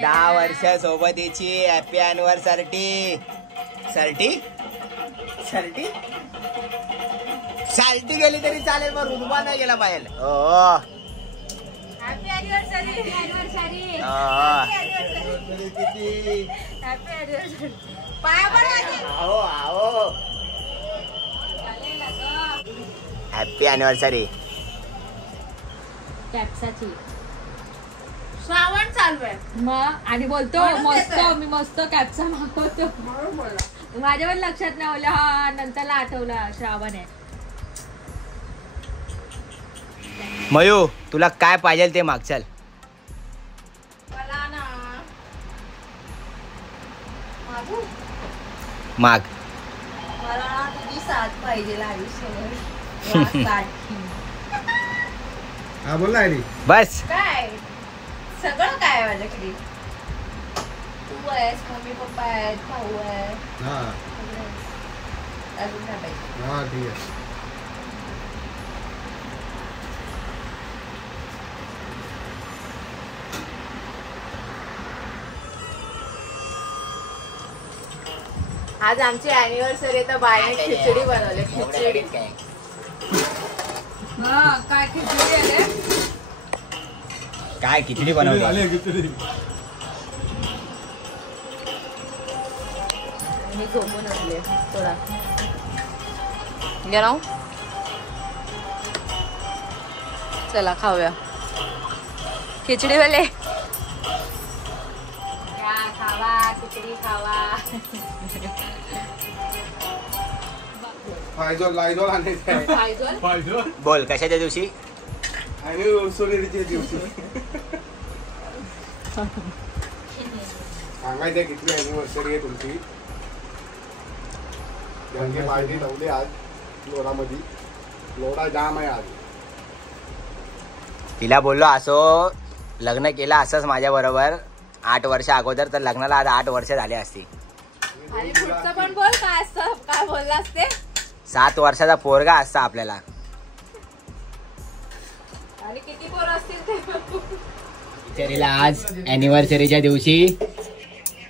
10 वर्ष सोबतीची happy anniversary. Salty गेली तरी चालेल, मग रुजबा नाही गेला पाहिजे. Happy anniversary. Happy anniversary. कॅप्साची श्रावण चालू आहे मग आणि बोलतो मस्त कॅप्सा मागवतो. माझ्या पण लक्षात नाही आलं. हा नंतरला आठवला श्रावण आहे. मयू तुला काय पाहिजे ते माग. चल मला ना माग. मला ना तुझी साथ पाहिजे आयुष्यावर. हा बोल ना. बस काय सगळं काय आहे माझ्याकडे. तू आहेस, मम्मी पप्पा आहेत, भाऊ आहे. अजून काय पाहिजे. हा ठीक आहे. आज आमची अॅनिव्हर्सरी तर बाईने खिचडी बनवली. खिचडी काय खिचडी आले. काय खिचडी बनवली. मी झोपून असले थोडा गेला. चला खाऊया खिचडी वाले. खावा खिचडी खावा. लायझॉल आणायचं. बोल कशाच्या दिवशी. सोनेरीच्या दिवशी सांगायचं किती अॅनिव्हर्सरी आहे तुमची. पार्टी लावली आज लोणामध्ये. लोणा जाम आहे आज. तिला बोललो असो लग्न केलं असंच माझ्या बरोबर 8 वर्ष अगोदर, तर लग्नाला आज 8 वर्ष झाले असते. आणि पुढचं पण बोल काय असतं. काय बोलला असते. 7 वर्षाचा पोरगा असता आपल्याला. आणि किती पोर असतील ते. बिचारीला आज अॅनिव्हर्सरीच्या दिवशी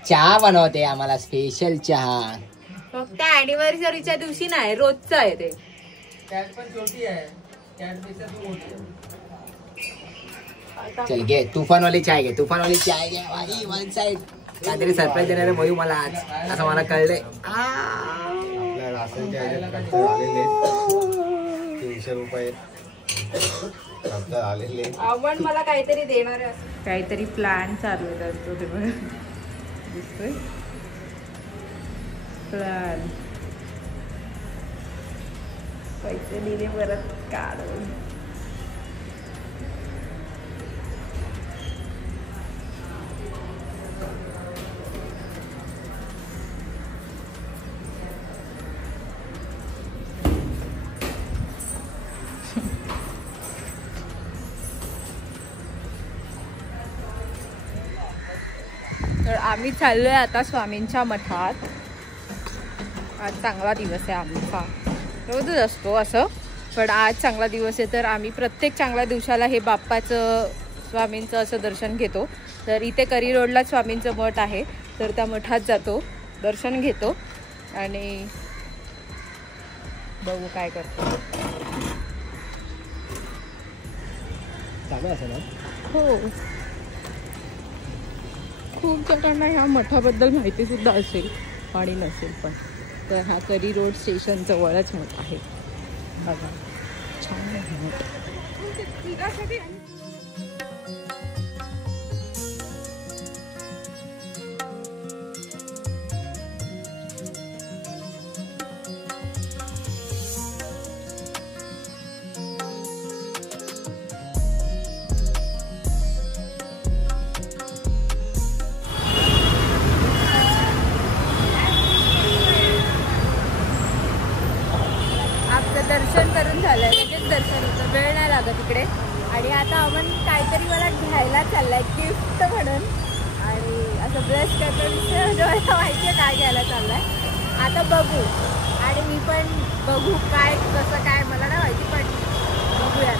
चहा बनवते आम्हाला. स्पेशल चहा. फक्त अॅनिव्हर्सरीच्या दिवशी नाही, रोजचं आहे ते. कॅट पण छोटी आहे. कॅटपेक्षा तू मोठी आहे. चल घे तुफानवाली चाय घे. तुफानवाली चाय घे. भाई वन साइड काहीतरी सरप्राईज देणार आहे मयू मला आज, असं मला कळलंय. आपल्या राशनचे आलेले 300 रुपये आलेले. आपण मला काहीतरी देणार आहे. काहीतरी प्लॅन चालू असतो ते बघ. दिसतोय प्लॅन. पैसे दिले परत काढून. तर आम्ही चाललोय आता स्वामींच्या मठात. आज चांगला दिवस आहे आमचा. रोजच असतो असं, पण आज चांगला दिवस आहे. तर आम्ही प्रत्येक चांगल्या दिवसाला हे बाप्पाचं स्वामींचं असं दर्शन घेतो. तर इथे करी रोडला स्वामींचं मठ आहे, तर त्या मठात जातो, दर्शन घेतो आणि बघू काय करतो. हो, खूप जणांना ह्या मठाबद्दल माहिती सुद्धा असेल आणि नसेल पण. तर हा करी रोड स्टेशन जवळच मठ आहे. बघा छान आहे मठ. दर्शन करून झालं, लगेच दर्शन होतं, वेळ नाही लागत इकडे. आणि आता आपण काहीतरी मला घ्यायला चाललाय गिफ्ट म्हणून. आणि असं ब्रश करतो मला माहिती आहे काय घ्यायला चाललाय. आता बघू आणि मी पण बघू काय कसं काय मला नाही माहिती, पण बघूया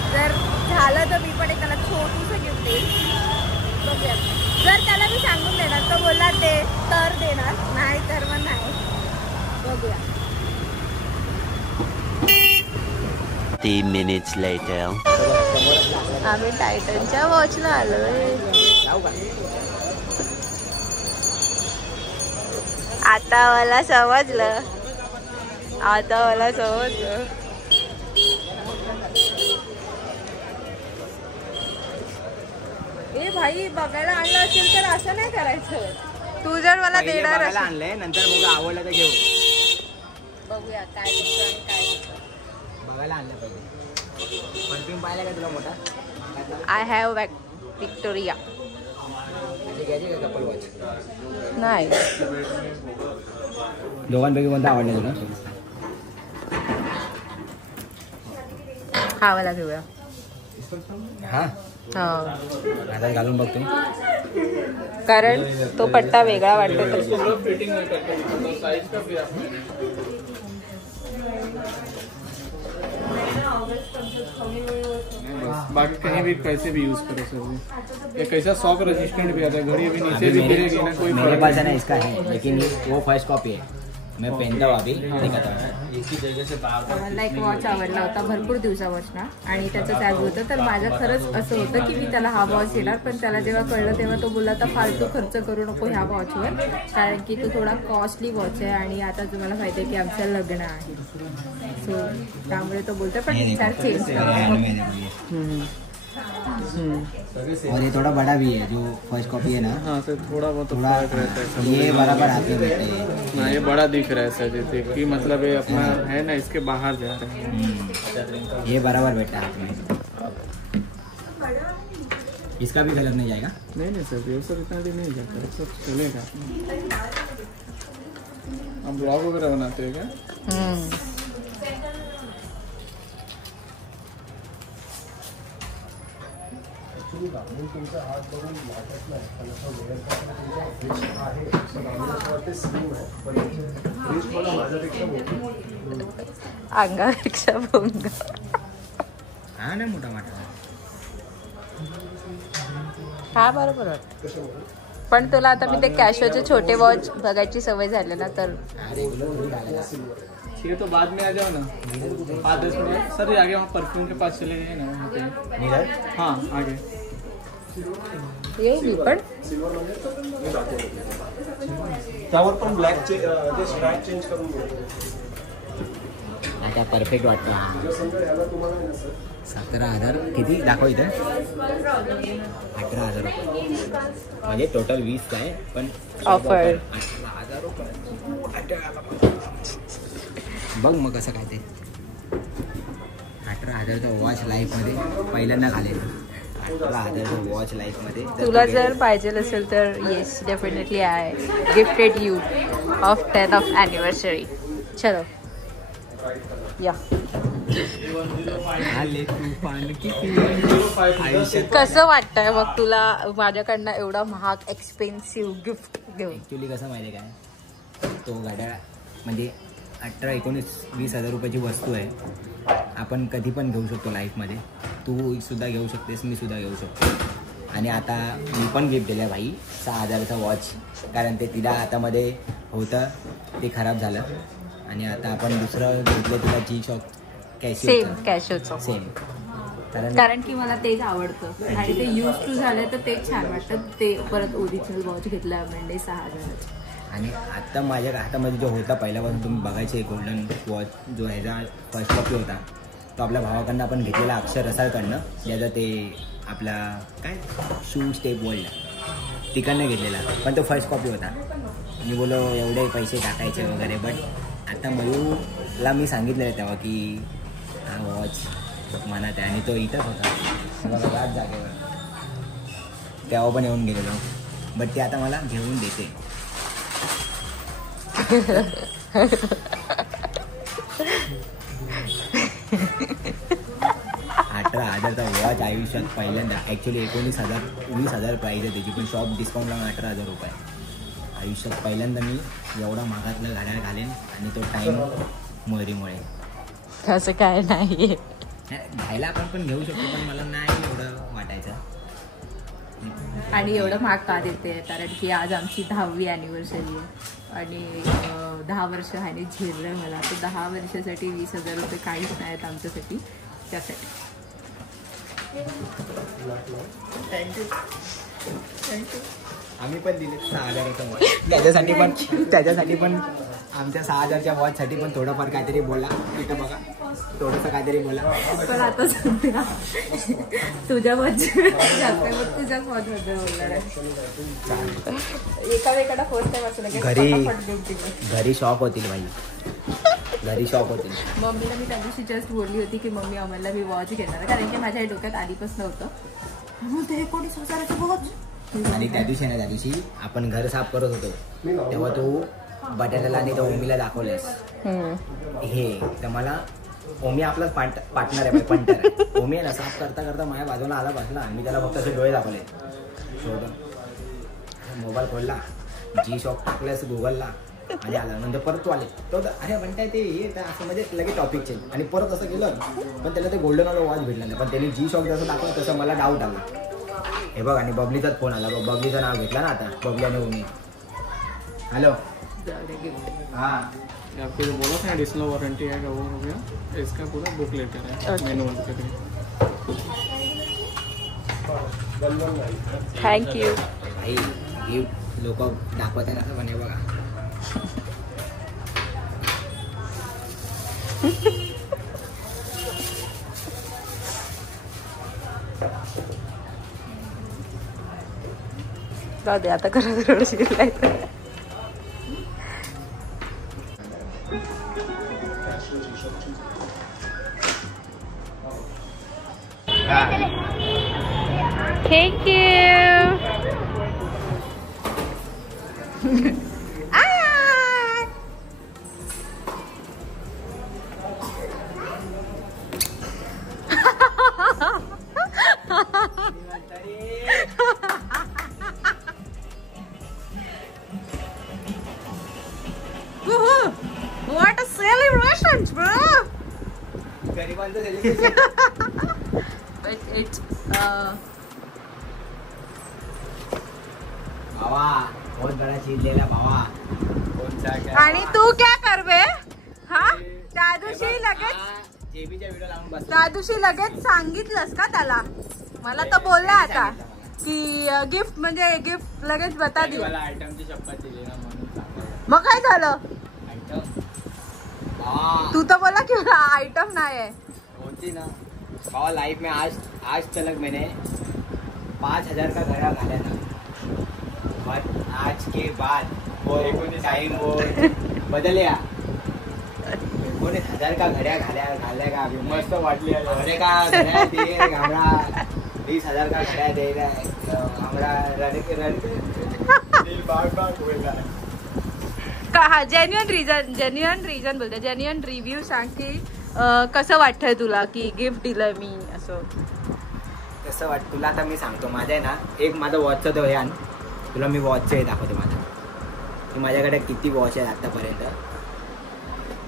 देणार, नाही तर मग नाही. बघूया. 3 minutes later. आम्ही टायटनच्या वॉचला आलोय. आता मला समजलं. ए भाई, बघायला आणलं असेल तर असं नाही करायचं. तू जर मला देणार असेल. आणलंय, नंतर बघू आवडलं तर घेऊ. बघूया काय दिसतं आणि काय दिसतं. बघायला आणलं पाहिजे. परफ्यूम पाहिला का तुला मोठा? I have Victoria. घ्यायची का कपल वॉच? नाही. दोघांपैकी कोणता आवडला तुला? हा वाला घेऊया. हा, आता घालून बघतो. कारण तो पट्टा वेगळा वाटतो तर. बाकी कहीं भी कैसे भी यूज करो सर. ये कैसा शॉक रेजिस्टेंट भी आता है. घड़ी भी नीचे भी गिरेगी ना, कोई मेरे पास है ना इसका है, लेकिन वो फर्स्ट कॉपी है. मैं पहनता हूँ अभी, दिखाता हूँ. मला एक वॉच आवडला होता भरपूर दिवसापासून आणि त्याचं चालू होतं. तर माझं खरंच असं होतं की मी त्याला हा वॉच घेणार, पण त्याला जेव्हा कळलं तेव्हा तो बोलला आता फालतू खर्च करू नको ह्या वॉचवर, कारण की तो थोडा कॉस्टली वॉच आहे आणि आता तुम्हाला माहिती आहे की आमचं लग्न आहे. सो त्यामुळे तो बोलतो पण विचार चेंज और ये थोड़ा बड़ा भी है, जो फर्स्ट कॉपी है ना. हाँ सर, थोड़ा बहुत थोड़ा फर्क रहता है सब. ये बराबर हाथ में बैठे हैं. हाँ, ये बड़ा दिख रहा है सर, जैसे कि मतलब ये अपना है ना, इसके बाहर जा रहा है. ये बराबर बैठा है हाथ में. इसका भी गलत नहीं जाएगा. नहीं सर, ये सब इतना भी नहीं जाता है, सब चलेगा. हम ब्लॉग वगैरह बनाते हैं क्या? तुमचा हात बघून वाटत नाही, पण असं वेळ आहे असं वाटते स्लीम आहे, पण फ्रीज मला माझ्यापेक्षा मोठी. अंगापेक्षा भोंगा. हा ना, मोठा वाटला. हा बरोबर वाटतं. पण तुला आता मी ते कॅशोचे छोटे वॉच बघायची सवय झाली ना, तर ये तो बाद में आ जाओ ना, 5-10 मिनट. सर ये आगे वहाँ परफ्यूम के पास चले गए ना, वहाँ पे. हाँ आगे ये मी पण त्यावर पण ब्लॅक जे स्ट्रॅप चेंज करून देतो. आता परफेक्ट वाटतं. जर समजा याला तुम्हाला आहे ना सर 17,000 किती दाखव इथं. 18,000 रुपये म्हणजे टोटल 20 आहे, पण ऑफर 18,000 रुपये. बघ मग कसं काय ते. 18,000चा वॉच लाईफमध्ये पहिल्यांदा घालेल. 18,000चा वॉच लाईफमध्ये. तुला जर पाहिजे असेल तर yes definitely I gifted you of 10th anniversary. चलो या. कसं वाटतंय मग तुला माझ्याकडनं एवढा महाग एक्सपेन्सिव्ह गिफ्ट घेऊन? ॲक्च्युली कसं माहिती आहे काय, तो गाड्या म्हणजे 18-19-20,000 रुपयाची वस्तू आहे. आपण कधी पण घेऊ शकतो लाईफमध्ये. तू सुद्धा घेऊ शकतेस, मी सुद्धा घेऊ शकतो. आणि आता मी पण गिफ्ट दिलं भाई 6,000चा वॉच, कारण ते तिला हातामध्ये होतं ते खराब झालं. आणि आता आपण दुसरं घेतलं तुला G-Shock सेम कॅशोचं. सेम, कारण की मला तेच आवडतं आणि ते यूज टू झालं तर तेच छान वाटतं. ते परत ओरिजिनल वॉच घेतला म्हणजे 6,000. आणि आता माझ्या हातामध्ये जो होता पहिल्यापासून तुम्ही बघायचे गोल्डन वॉच, जो ह्याचा फर्स्ट कॉपी होता, तो आपल्या भावाकडनं आपण घेतलेला अक्षर रसाळकडनं, ज्याचा ते आपला काय शू स्टेप वर्ल्ड तिकडनं घेतलेला, पण तो फर्स्ट कॉपी होता. मी बोलो एवढे पैसे टाकायचे वगैरे. बट आता मयूला मी सांगितलेलं तेव्हा की हा वॉच मनात आहे, आणि तो इथंच होता मला त्याच जागेवर. तेव्हा पण येऊन गेलेलो, बट ते आता मला घेऊन देते. 18,000चा वॉच आयुष्यात पहिल्यांदा. ॲक्च्युली 19,000-20,000 प्राईज आहे त्याची, पण शॉप डिस्काउंट लावून 18,000 रुपये. आयुष्यात पहिल्यांदा मी एवढा महागातलं घड्याळ घालेन, आणि तो टाईम मोहरीमुळे. असं काय नाही, घ्यायला आपण पण घेऊ शकतो, पण मला नाही एवढं वाटायचं. आणि एवढं महाग का देते कारण की आज आमची 10वी अॅनिव्हर्सरी आहे आणि 10 वर्ष ह्याने झेललं आहे मला. तर 10 वर्षासाठी 20,000 रुपये काहीच नाही आहेत आमच्यासाठी. त्यासाठी थँक्यू. आम्ही पण दिले 6,000चं वॉच. त्याच्यासाठी पण आमच्या 6,000च्या वॉचसाठी पण थोडंफार काहीतरी बोला. इथं बघा थोडंसं काहीतरी बोला. पण आता सध्या तुझ्या वॉच जास्त मग तुझ्याच वॉचबद्दल बोलणार आहे. एकामेकाला फर्स्ट टाइम असं घरी शॉप होतील भाई. घरी शॉप होतील. मम्मीला मी त्या दिवशी जस्ट बोलली होती की मम्मी आम्हाला मी वॉच घेणार आहे कारण की माझ्या डोक्यात आधीपासून होतं ते 19,000चं वॉच. आणि त्या दिवशी आपण घर साफ करत होतो तेव्हा तू बटाट्याला आणि ओमीला दाखवलेस हे. तर मला ओमी आपलाच पार्टनर आहे पंटर आहे. ओमी आहे ना साफ करता करता माझ्या बाजूला आला बसला. मी त्याला फक्त असे डोळे दाखवले. मोबाईल खोलला जी शॉप टाकल्यास गुगलला आणि आला. नंतर परत तू आले तो अरे म्हणताय ते हे असं म्हणजे लगेच टॉपिक चेंज. आणि परत असं केलं पण त्याला ते गोल्डन वाला वॉच भेटलं नाही. पण त्यांनी जी शॉप जसं दाखवलं तसं मला डाऊट आला. हे बघ आणि बबलीचाच फोन आला. बबलीचं नाव घेतलं ना आता बबली आणि ओमी. हॅलो हाँ या फिर बोला था एडिशनल वारंटी है वो हो गया. इसका पूरा बुक लेटर है मैनुअल के लिए. थँक्यू. भाई गिफ्ट लोक दाखवत आहे असं म्हणे बघा. जाऊ दे आता खरं शिकलायचं. Thank you. What a celebration, bro! गरिबांचं सेलिब्रेशन. But it's भावा बहुत बड़ा चीज लेला भावा. आणि तू क्या करवे हा त्या दिवशी लगेच जेबीच्या व्हिडिओ लावून बस. त्या दिवशी लगेच सांगितलंस का त्याला. मला तर बोलला आता की गिफ्ट म्हणजे गिफ्ट लगेच बता दिली. मला आयटमची शपथ दिली ना म्हणून. मग काय झालं आयटम भावा तू तर बोला की मला आयटम नाही आहे. होती ना भावा. लाइफ में आज तक मैंने 5,000 का घड़ा घाला था. बट आज के बाद वो टाइम वो बदल गया. 1,000 का घड्या घाल्या का अभी मस्त वाटली. घड्या का घड्या दे घामरा 20,000 का घड्या दे घामरा दिल बाग होएगा. का जेन्युअन रिझन बोलते. जेन्युअन रिव्ह्यू सांग की कसं वाटतंय तुला की गिफ्ट दिलंय मी असं. कसं वाटतं तुला. आता मी सांगतो माझं आहे ना एक माझं वॉचचं तो हे आण. तुला मी वॉचचं हे दाखवते माझं. की माझ्याकडे किती वॉच आहेत आतापर्यंत.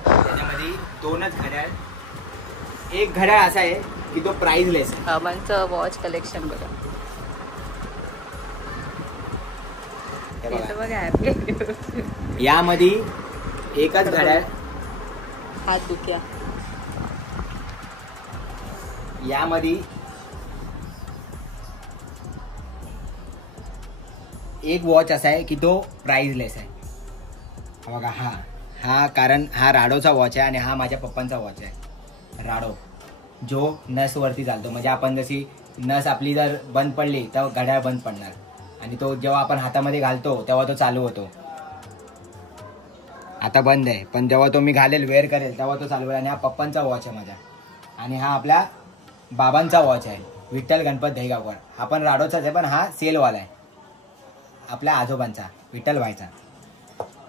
त्याच्यामध्ये 2च घड्याळ. एक घड्याळ असा आहे की तो प्राइसलेस आहे. आमचं वॉच कलेक्शन बघा. हे बघा. यामध्ये एकच घड्याळ. हात दुख्या. यामध्ये एक वॉच असा आहे की तो प्राइसलेस आहे. हा बघा हा कारण हा राडोचा वॉच आहे आणि हा माझ्या पप्पांचा वॉच आहे. राडो जो नसवरती चालतो. म्हणजे आपण जशी नस आपली जर बंद पडली तर घड्याळ बंद पडणार आणि तो जेव्हा आपण हातामध्ये घालतो तेव्हा तो चालू होतो. आता बंद आहे पण जेव्हा तो मी घालेल वेअर करेल तेव्हा तो चालू होईल. आणि हा पप्पांचा वॉच आहे माझा. आणि हा आपल्या बाबांचा वॉच आहे विठ्ठल गणपत दहीगावकर. हा पण राडोचाच आहे पण हा सेलवाला आहे आपल्या आजोबांचा विठ्ठल व्हायचा.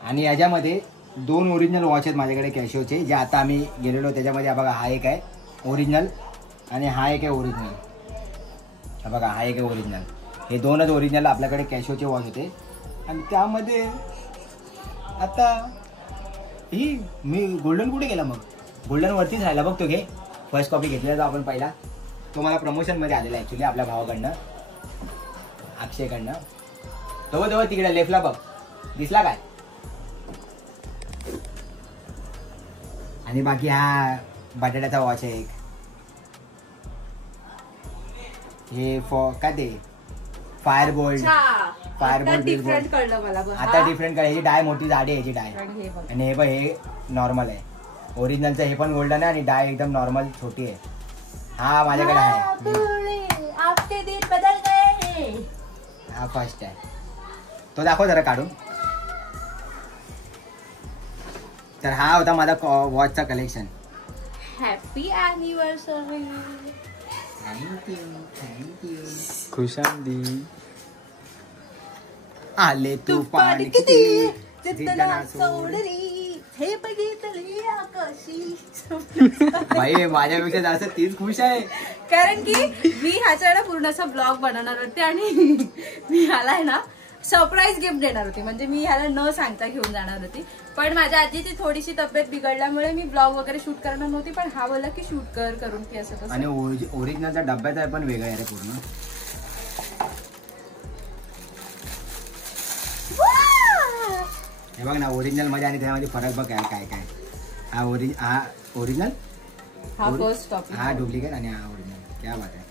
आणि याच्यामध्ये 2 ओरिजिनल वॉच आहेत माझ्याकडे कॅशिओचे जे आता आम्ही गेलेलो त्याच्यामध्ये. बघा हा एक आहे ओरिजिनल आणि हा एक आहे ओरिजिनल. हा बघा हा एक आहे ओरिजिनल. हे 2च ओरिजिनल आपल्याकडे कॅशिओचे वॉच होते. आणि त्यामध्ये आता ही मी गोल्डन कुठे गेला. मग गोल्डन वरतीच राहिला बघ. तो घे फर्स्ट कॉपी घेतलेला आपण पहिला. तो मला प्रमोशनमध्ये आलेला ॲक्च्युली आपल्या भावाकडनं. अक्षयकडनं. तो तिकडे लेफ्टला बघ, दिसला काय? आणि बाकी हा बटाट्याचा वॉच आहे एक. हे काय ते फायर गोल्ड. डिफरंट कळलं मला बघ. आता डिफरंट कळलं. ह्याची डाय मोठी जाडी आहे, ह्याची डाय. आणि हे बघ, हे नॉर्मल आहे. ओरिजिनलचं हे पण गोल्डन आहे आणि डाय एकदम नॉर्मल छोटी आहे. हा माझ्याकडे आहे. हा फर्स्ट आहे. तो दाखव जरा काढून. तर हा होता माझा वॉचचा कलेक्शन. Happy anniversary. थँक्यू. खुशांदी आले तू पाणी किती सोडली हे बघितली आकाशी. भाई माझ्यापेक्षा जास्त तीच खुश आहे. कारण की मी ह्याच्याकडे पूर्ण असा ब्लॉग बनवणार होते आणि मी ह्याला आहे ना सरप्राईज गिफ्ट देणार होती. म्हणजे मी ह्याला न सांगता घेऊन जाणार होती. पण माझ्या आजीची थोडीशी तब्येत बिघडल्यामुळे मी ब्लॉग वगैरे शूट करणार नव्हती. पण हा बोलला की शूट करून की असं तसं. आणि ओरिजिनलचा डब्याचा आहे पण वेगळा आहे रे पूर्ण. हे बघ ना, ओरिजिनल मध्ये आणि त्यामध्ये फरक बघ काय काय काय. हा ओरिजिनल, हा फर्स्ट टॉपिक, हा डुप्लिकेट आणि हा ओरिजिनल. क्या बात आहे.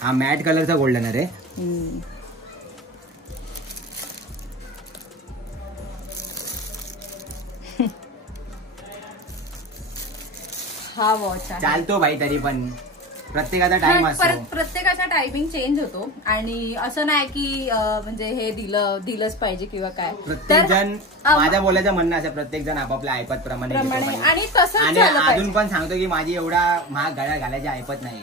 हा मॅट कलरचा गोल्डन आहे रे. हा वॉच आहे. चालतो भाई, तरी पण प्रत्येकाचा टाइम असतो. प्रत्येकाचा टायमिंग चेंज होतो आणि असं नाही की म्हणजे हे दिलंच पाहिजे किंवा काय. प्रत्येक जण, माझ्या बोलायचं म्हणणं असं, प्रत्येक जण आपापल्या ऐपत प्रमाणे आणि तसंच आणि झालं पाहिजे. अजून पण सांगतो की माझी एवढा महाग गाड्या घालायची ऐपत नाही.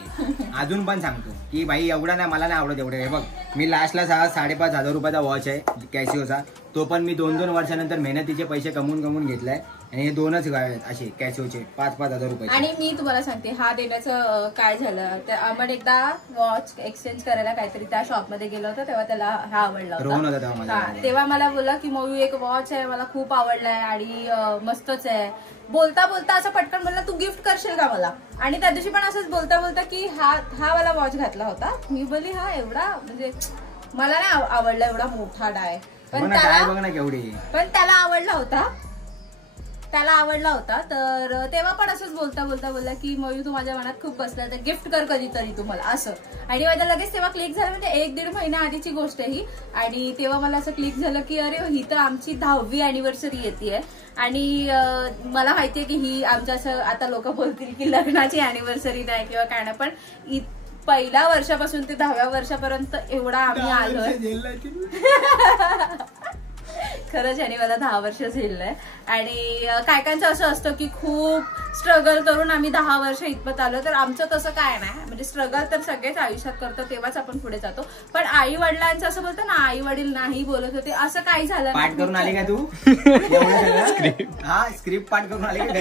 अजून पण सांगतो की भाई एवढा नाही, मला नाही आवडत एवढे. हे बघ, मी लास्टला 5,500 रुपयाचा वॉच आहे कॅसिओचा. तो पण मी 2-2 वर्षानंतर मेहनतीचे पैसे कमवून घेतलाय. आणि हे 2च असे कॅसिओचे 5,000 रुपये. आणि मी तुम्हाला सांगते, हा देण्याचं काय झालं, आपण एकदा वॉच एक्सचेंज करायला काहीतरी त्या शॉप मध्ये गेलो होतो, तेव्हा त्याला हा आवडला होता. तेव्हा मला बोला की मऊ एक वॉच आहे, मला खूप आवडलाय आणि मस्तच आहे. बोलता बोलता असं पटकन बोलला तू गिफ्ट करशील का मला. आणि त्या दिवशी पण असंच बोलता बोलता की हा मला वॉच घातला होता. मी बोलली हा एवढा म्हणजे मला नाही आवडला एवढा मोठा डाय. पण त्याला आवडला होता. तर तेव्हा पण असंच बोलता बोलला की मयू तू माझ्या मनात खूप बसला, तर गिफ्ट कर कधीतरी तुम्हाला असं. आणि माझ्या लगेच तेव्हा क्लिक झालं, म्हणजे 1-1.5 महिना आधीची गोष्ट आहे ही. आणि तेव्हा मला असं क्लिक झालं की अरे ही तर आमची 10वी अॅनिव्हर्सरी येते. आणि मला माहितीये की ही आमच्या असं, आता लोक बोलतील की लग्नाची अॅनिव्हर्सरी नाही किंवा काय नाही, पण पहिल्या वर्षापासून ते 10व्या वर्षापर्यंत एवढा आम्ही आलोय. खरंच याने मला 10 वर्ष झेललंय. आणि कायकांचं असं असतं की खूप स्ट्रगल करून आम्ही 10 वर्ष इतपत आलो. तर आमचं तसं काय नाही, म्हणजे स्ट्रगल तर सगळेच आयुष्यात करतो तेव्हाच आपण पुढे जातो. पण आई वडिलांचं असं बोलतं ना, आई वडील नाही बोलत होते असं काही झालं. पाठ करून आली का तू? हा स्क्रिप्ट पाठ करून आली का?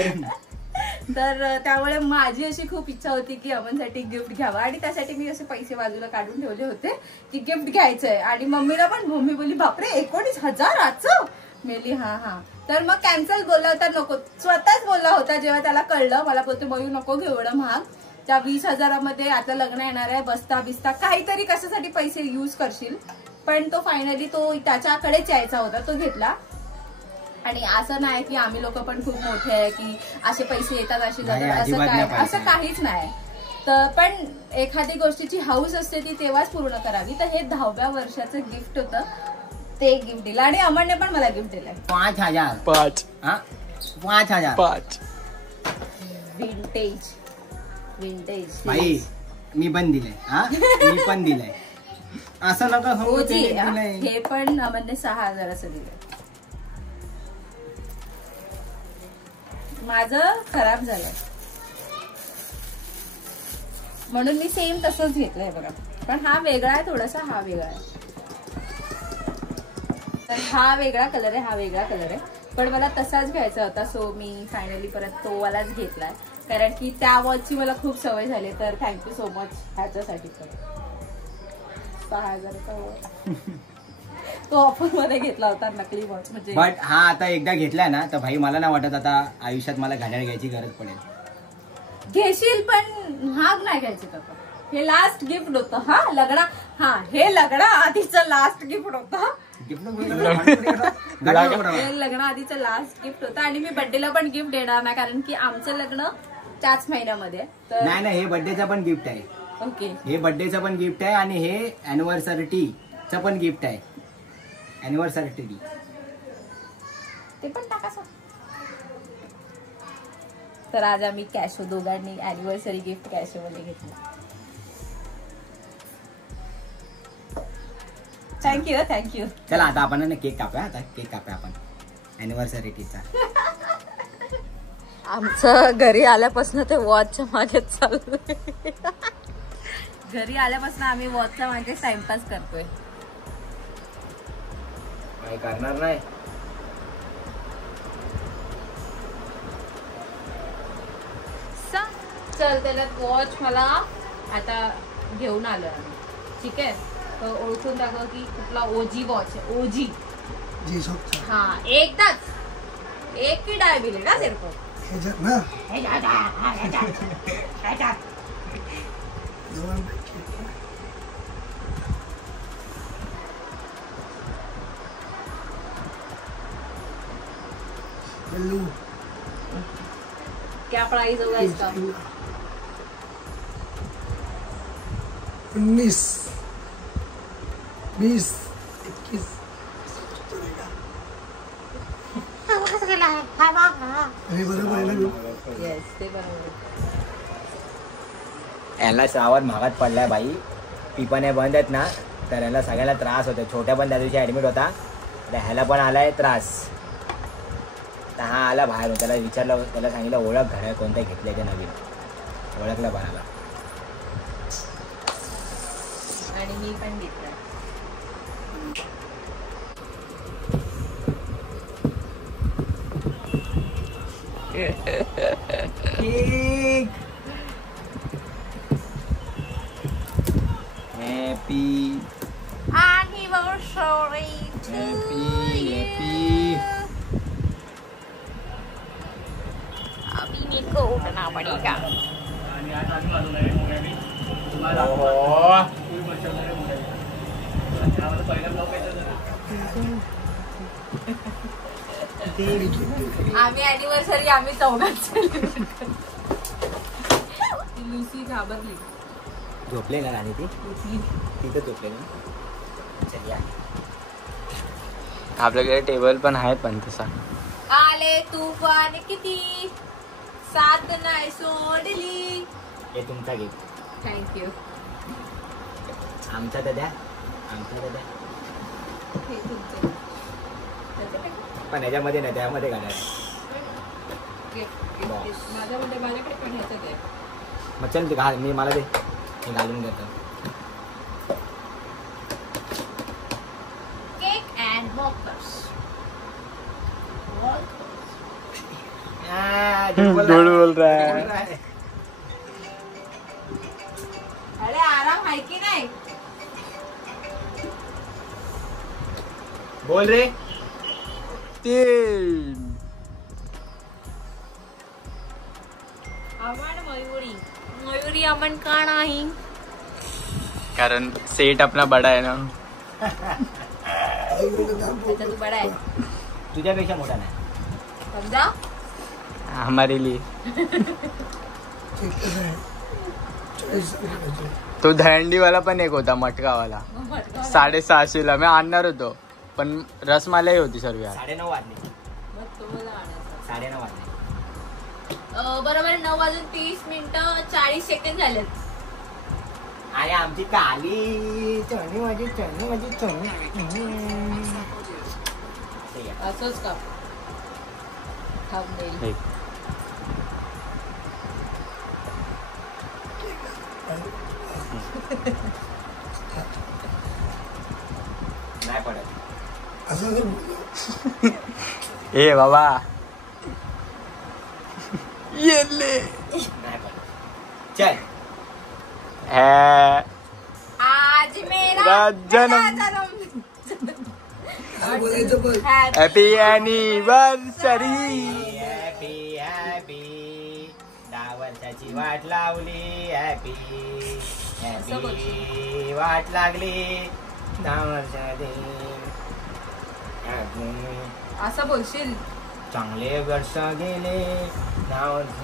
तर त्यामुळे माझी अशी खूप इच्छा होती की अमनसाठी गिफ्ट घ्यावं. आणि त्यासाठी मी असे पैसे बाजूला काढून ठेवले होते की गिफ्ट घ्यायचंय. आणि मम्मीला पण, मम्मी बोलली बापरे 19,000 मेली. हा. तर मग कॅन्सल बोलला होता, नको. स्वतःच बोलला होता जेव्हा त्याला कळलं. मला बोलतो मयू नको घेऊ एवढं महाग. त्या 20,000 आता लग्न येणार आहे, बस्ता बिस्ता काहीतरी कशासाठी पैसे युज करशील. पण तो फायनली तो त्याच्याकडेच यायचा होता, तो घेतला. आणि असं नाही की आम्ही लोक पण खूप मोठे आहे की असे पैसे येतात असे जातात, असं काहीच नाही. तर पण एखादी गोष्टीची हाऊस असते ती तेव्हाच पूर्ण करावी. तर हे 10व्या वर्षाचं गिफ्ट होतं, ते गिफ्ट दिलं. आणि अमनने पण मला गिफ्ट दिलंय 5,000 विंटेज. भाई मी पण दिलंय. असं नका हो. हे पण अमनने 6,000 दिलंय. माझं खराब झालंय म्हणून मी सेम तसंच घेतलंय बघा. पण हा वेगळा आहे थोडासा, हा वेगळा आहे. तर हा वेगळा कलर आहे, हा वेगळा कलर आहे. पण मला तसाच घ्यायचा होता. सो मी फायनली परत तो वालाच घेतलाय. कारण की त्या वॉचची मला खूप सवय झाली. तर थँक्यू सो मच ह्याच्यासाठी. पण 6,000 तो ऑफर मध्ये घेतला होता नकली वॉच. म्हणजे बट हा आता एकदा घेतलाय ना तर भाई मला नाही वाटत आता आयुष्यात मला घड्याळ घ्यायची गरज पडेल. घेशील पण महाग नाही घ्यायची. हे लास्ट गिफ्ट होतं हा लग्न. हा हे लग्न आधीचं लास्ट गिफ्ट होतं. हे लग्न आधीचं लास्ट गिफ्ट होतं आणि मी बर्थडेला पण गिफ्ट देणार नाही कारण की आमचं लग्न त्याच महिन्यामध्ये. तर नाही हे बर्थडेचा पण गिफ्ट आहे. ओके हे बर्थडेचं पण गिफ्ट आहे आणि हे अॅनिव्हर्सरीचं पण गिफ्ट आहे. अॅनिव्हर्सरी ते पण टाका सर. तर आज आम्ही कॅशो दोघांनी अॅनिव्हर्सरी गिफ्ट कॅशो मध्ये घेतलं. थँक्यू. चला आता आपण ना केक कापूया. आपण अॅनिव्हर्सरीचा. आमचं घरी आल्यापासून ते वॉचच्या मागे चाललंय. घरी आल्यापासून आम्ही वॉचच्या मागे टाइमपास करतोय. काय करणार नाही. चल त्याच्यात वॉच मला आता घेऊन आलो आम्ही. ठीक आहे तर ओळखून दाखव की कुठला ओजी वॉच आहे. ओजी हा एकदाच एक की डाय बिले ना सिर्फ क्या प्राइस होगा इसका? 19, 20, 21 हे बरोबर आहे ना. येस ते बरोबर. यांना श्रावण महागात पडलाय बाई. पिपाने बंद आहेत ना तर यांना सगळ्याला त्रास होतो. छोट्या पण त्या दिवशी ऍडमिट होता. आता ह्याला पण आलाय त्रास. तर हा आला बाहेर. त्याला विचारलं, त्याला सांगितलं ओळख घड्याळ कोणत्या घेतलंय ते नवीन. ओळखलं बरोबर. आणि मी पण घेतलं. Happy anniversary to you. अभी मेरे को उठना पड़ेगा. आम्ही अॅनिव्हर्सरी आम्ही चौघांच लुसी घाबरली. झोपले ना राणी. तिथं झोपले ना. चल या. आपल्याकडे टेबल पण आहे पण तसा. आले तुफान किती साथ नाही सोडली. हे तुमचा गिफ्ट. थँक्यू. आमचा तर द्या. हे तुमचं. पण ह्याच्यामध्ये नाही त्यामध्ये घालायला. माझ्याकडे पण ह्याच्यात आहे. मग चल ते घाल. मला दे. मी घालून घेतो. Cake and walkers. बोल रहा है. अरे आराम आहे की नाही. बोल रे. 3 अमन मयुरी अमन का नाही. कारण सेट अपना बड़ा है ना. त्याचा तू बडा आहे. तुझ्यापेक्षा मोठा नाही. समजा हमारे लिए तो दहंडी वाला पण एक होता मटका वाला 650 ला. मी आणणार होतो पण रसमलाई होती सर्व. 9:30 वाजले. 9:30 वाजले. बरोबर 9:30 40 सेकंड झालेत. आणि आमची काली चणी माझी. असंच का थांबेल. नाही पडत. असं जर ए बाबा ये ले. नाही पडत. चल. आज मेरा जन्म. काय बोलायचं पण हॅपी एनिव्हर्सरी. हॅपी 10 वर्षाची वाट लावली हॅपी हॅपी वाट लागली 10 वर्षांनी असं बोलशील. चांगले वर्ष गेले 10 वर्ष.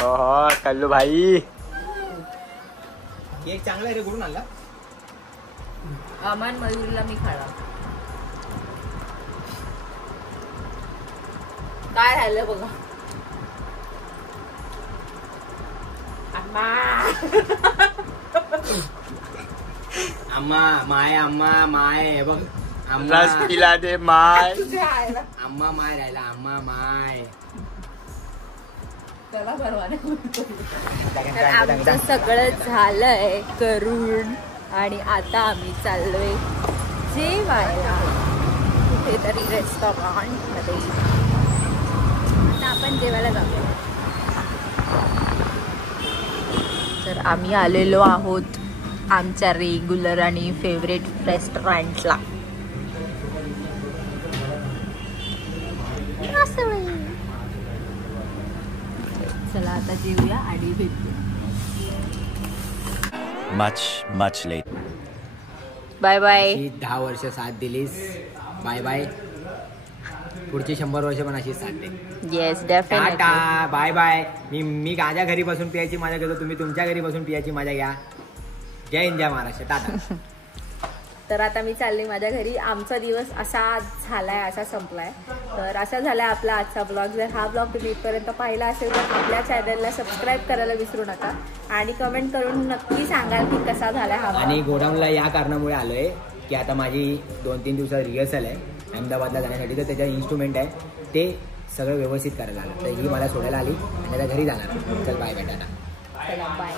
हो कल्लू भाई केक चांगला आहे रे. कुठून आणला? अमान मयुरीला मी खाला. काय राहिलं बघा. अम्मा माय अम्मा माय हे बघ. रस पिला दे माय. अम्मा माय राहिला. अम्मा माय. त्याला परवाने. तर आमचं सगळं झालंय करून आणि आता आम्ही चाललोय जेवायला कुठेतरी रेस्टॉरंट मध्ये. आता आपण जेवायला जाऊया. तर आम्ही आलेलो आहोत आमच्या रेग्युलर आणि फेवरेट रेस्टॉरंटला. चला आता जेवूया आणि भेटूया. Much later. Bye bye. 10 वर्ष साथ दिलीस. Bye bye. पुढची 100 वर्ष पण अशीच साथ दे. Yes definitely. Tata bye bye. मी माझ्या घरी बसून पियाची मजा घेतो. तुम्ही तुमच्या घरी बसून पियाची मजा घ्या. जय हिंद जय महाराष्ट्र. टाटा. तर आता मी चालली माझ्या घरी. आमचा दिवस असा झालाय, असा संपलाय. तर असा झालाय आपला आजचा ब्लॉग. जर हा ब्लॉग तुम्ही इथपर्यंत पाहिला असेल तर आपल्या चॅनलला सबस्क्राईब करायला विसरू नका आणि कमेंट करून नक्की सांगाल की कसा झालाय हा. आणि गोडाऊनला या कारणामुळे आलोय की आता माझी 2-3 दिवसात रिहर्सल आहे अहमदाबादला जाण्यासाठी. तर त्याच्या इन्स्ट्रुमेंट आहे ते सगळं व्यवस्थित करायला आलं. तर ही मला सोडायला आली आणि त्याच्या घरी जाणार. चल बाय बाय. टाटा. चला बाय.